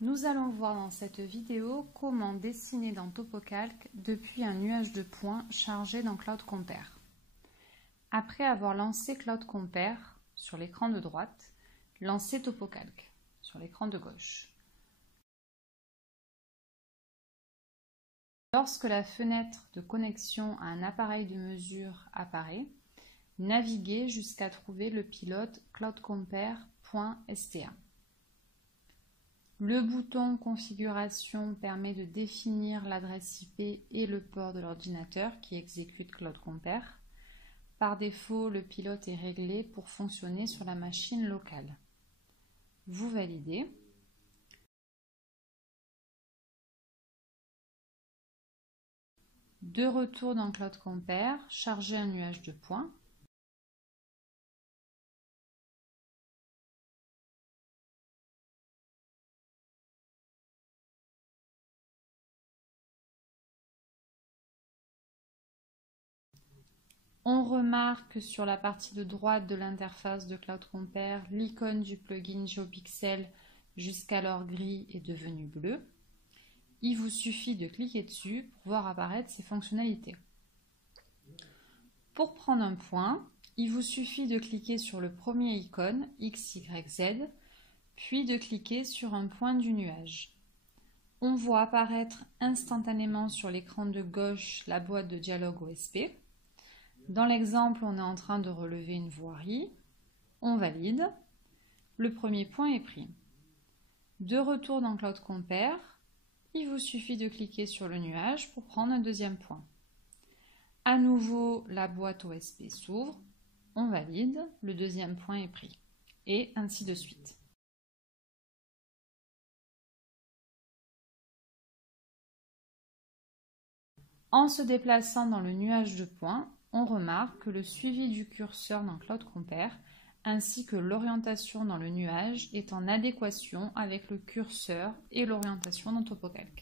Nous allons voir dans cette vidéo comment dessiner dans TopoCalc depuis un nuage de points chargé dans Cloud Compare. Après avoir lancé Cloud Compare sur l'écran de droite, lancez TopoCalc sur l'écran de gauche. Lorsque la fenêtre de connexion à un appareil de mesure apparaît, naviguez jusqu'à trouver le pilote cloudcompare.sta. Le bouton Configuration permet de définir l'adresse IP et le port de l'ordinateur qui exécute Cloud Compare. Par défaut, le pilote est réglé pour fonctionner sur la machine locale. Vous validez. De retour dans Cloud Compare, chargez un nuage de points. On remarque sur la partie de droite de l'interface de Cloud Compare l'icône du plugin GeoPixel, jusqu'alors gris, est devenue bleue. Il vous suffit de cliquer dessus pour voir apparaître ces fonctionnalités. Pour prendre un point, il vous suffit de cliquer sur le premier icône X, Y, Z, puis de cliquer sur un point du nuage. On voit apparaître instantanément sur l'écran de gauche la boîte de dialogue OSP. Dans l'exemple, on est en train de relever une voirie. On valide. Le premier point est pris. De retour dans Cloud Compare, il vous suffit de cliquer sur le nuage pour prendre un deuxième point. À nouveau, la boîte OSP s'ouvre. On valide. Le deuxième point est pris. Et ainsi de suite. En se déplaçant dans le nuage de points, on remarque que le suivi du curseur dans Cloud Compare ainsi que l'orientation dans le nuage est en adéquation avec le curseur et l'orientation dans TopoCalc.